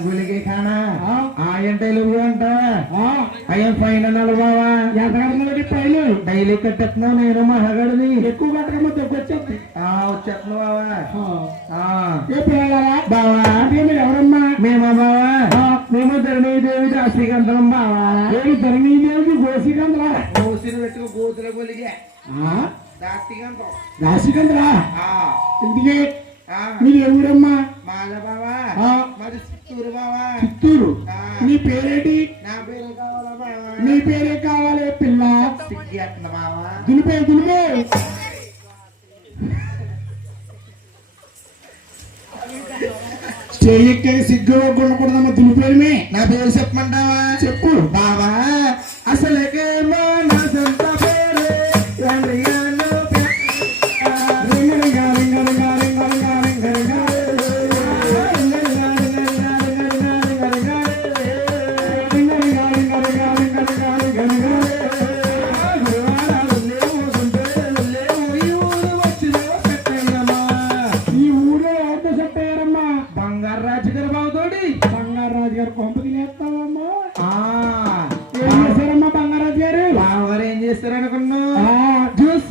గులికి కానా ఆయంటే అంట అయ్యా పైన బావా ఎంతగడమలకి పైన డైలీ కట్టేస్తున్నావు నేను మహాగడిని ఎక్కువ కట్టకమ్మా తక్కువ వచ్చేస్తున్నావు బావా బావా ఎవరమ్మా మేమా బావా మేము ధరణీదేవి శ్రీకాంతరం బావా ఏమి ధరణీదేవికి గోశ్రీకాంతరా గోసిని పెట్టుకు గోతుల గొలిగే రాశికాంతరా ఇంటికి మీరు ఎవరమ్మా మాల బావా మరి చిత్తూరు బావా చిత్తూరు నీ పేరేంటి నా పేరే కావాలా బావా నీ పేరే కావాలి పిల్ల బావా దులిపే దులిపే స్టేజ్ ఎక్కాక సిగ్గు కొనకూడదమ్మా దులిపేమే నా పేరు చెప్పమంటావా చెప్పు బావా అసలుకేమో నా సొంత పేరు జ్యూస్